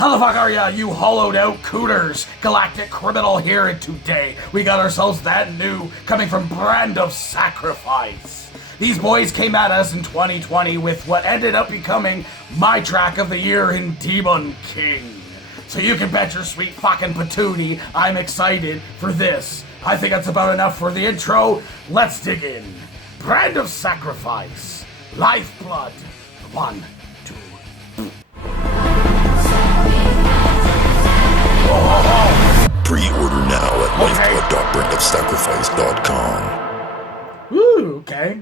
How the fuck are ya, you hollowed out cooters? Galactic criminal here, and today we got ourselves that new coming from Brand of Sacrifice. These boys came at us in 2020 with what ended up becoming my track of the year in Demon King. So you can bet your sweet fucking patootie I'm excited for this. I think that's about enough for the intro. Let's dig in. Brand of Sacrifice. Lifeblood. 1, 2. Pre-order now at lifeblood.brandofsacrifice.com. Ooh, okay.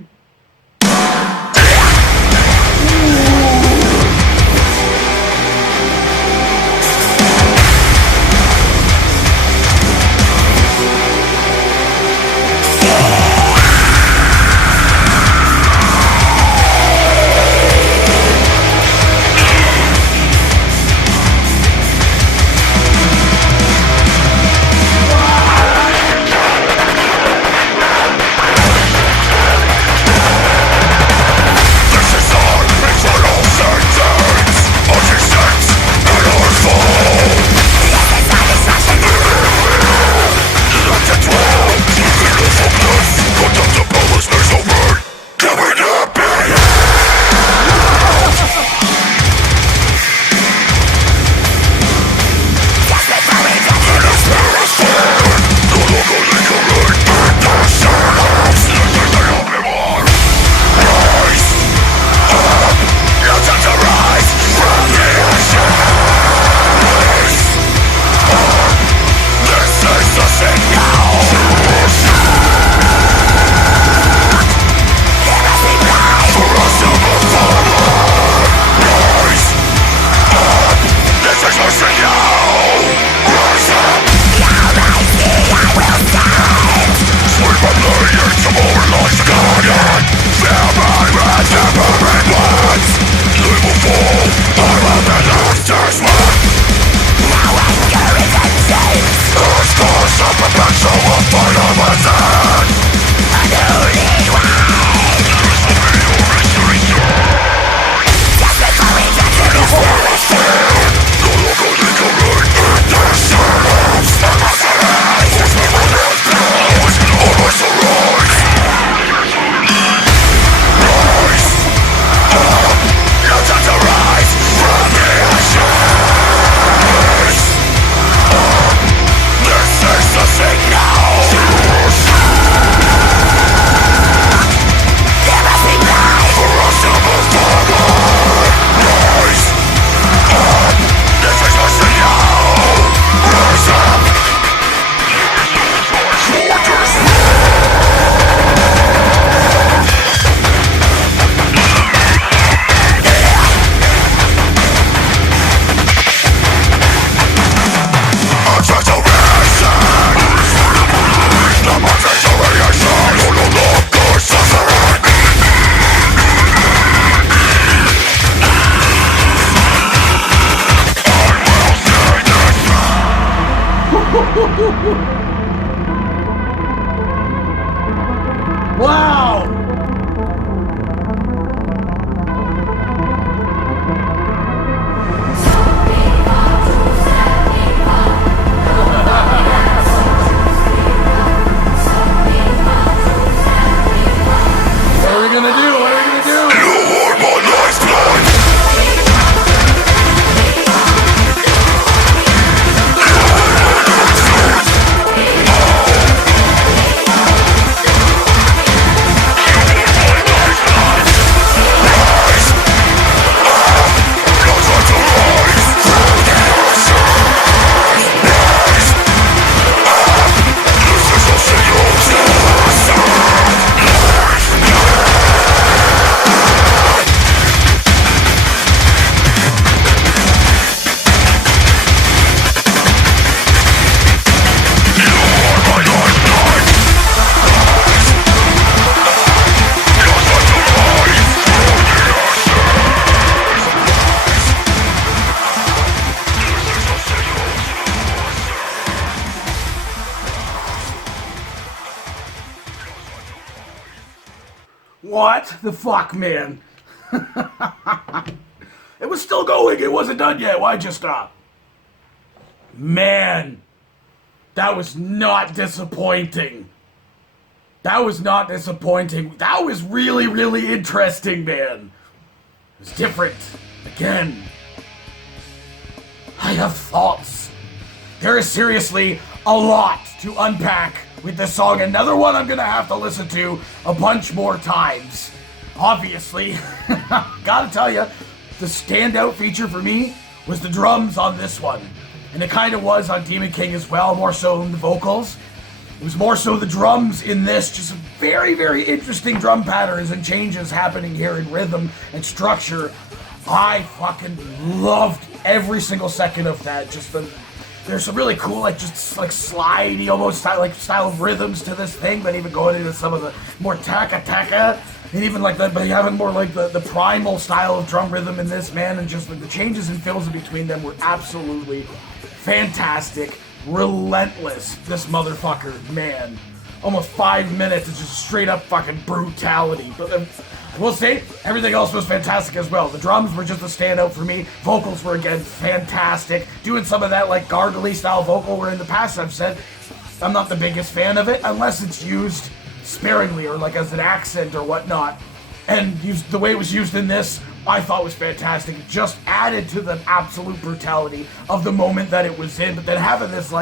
Wow! What are we gonna do? What are we gonna do? You are my lifeblood! What the fuck, man? It was still going. It wasn't done yet. Why'd you stop? Man, that was not disappointing. That was not disappointing. That was really, really interesting, man. It was different. Again, I have thoughts. There is seriously a lot to unpack with this song. Another one I'm gonna have to listen to a bunch more times. Obviously, gotta tell you, the standout feature for me was the drums on this one. And it kind of was on Demon King as well, more so than the vocals. It was more so the drums in this, just very, very interesting drum patterns and changes happening here in rhythm and structure. I fucking loved every single second of that. There's some really cool, slidey almost style of rhythms to this thing, but even going into some of the more taka, and even but having more like the primal style of drum rhythm in this, man, and just the changes and fills in between them were absolutely fantastic, relentless. This motherfucker, man. Almost 5 minutes of just straight up fucking brutality. But I will say, everything else was fantastic as well. The drums were just a standout for me. Vocals were, again, fantastic. Doing some of that, gargly style vocal, where in the past I've said I'm not the biggest fan of it, unless it's used sparingly or, as an accent or whatnot. And the way it was used in this, I thought was fantastic. It just added to the absolute brutality of the moment that it was in. But then having this,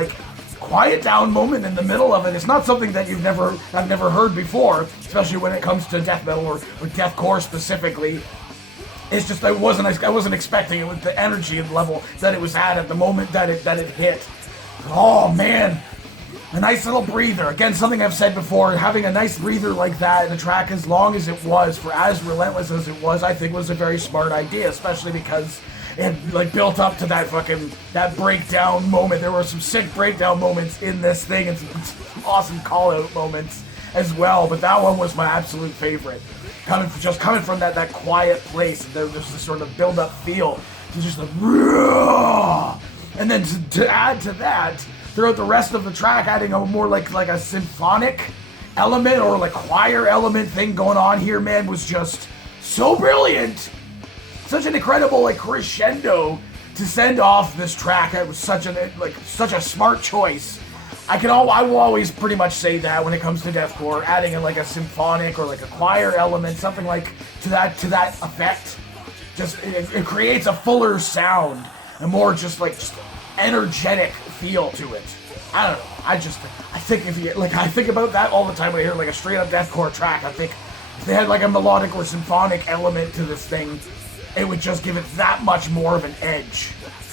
quiet down moment in the middle of it, it's not something that I've never heard before, especially when it comes to death metal or deathcore specifically. It's just I wasn't expecting it with the energy and level that it was at the moment that it hit. Oh man, a nice little breather. Again, something I've said before, having a nice breather like that in a track as long as it was, for as relentless as it was, I think was a very smart idea, especially because it built up to that breakdown moment. There were some sick breakdown moments in this thing and some awesome call-out moments as well, but that one was my absolute favorite. Coming from that quiet place, and there's this sort of build-up feel to just and then to add to that, throughout the rest of the track, adding a more like a symphonic element or choir element thing going on here, man, was just so brilliant. Such an incredible crescendo to send off this track. It was such a smart choice. I will always pretty much say that when it comes to deathcore, adding in a symphonic or a choir element, something to that effect, just it creates a fuller sound, a more just energetic feel to it. I don't know. I think I think about that all the time when I hear a straight up deathcore track. I think if they had a melodic or symphonic element to this thing, it would just give it that much more of an edge.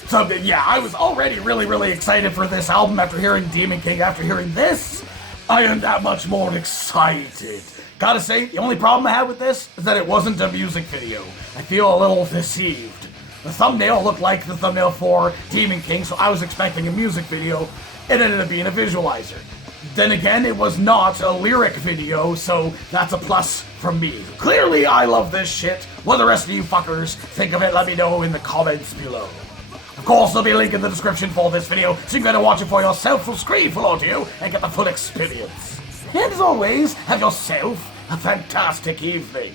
So yeah, I was already really, really excited for this album after hearing Demon King. After hearing this, I am that much more excited. Gotta say, the only problem I had with this is that it wasn't a music video. I feel a little deceived. The thumbnail looked like the thumbnail for Demon King, so I was expecting a music video. It ended up being a visualizer. Then again, it was not a lyric video, so that's a plus from me. Clearly, I love this shit. What the rest of you fuckers think of it, let me know in the comments below. Of course, there'll be a link in the description for this video, so you can go watch it for yourself for screen full audio and get the full experience. And as always, have yourself a fantastic evening.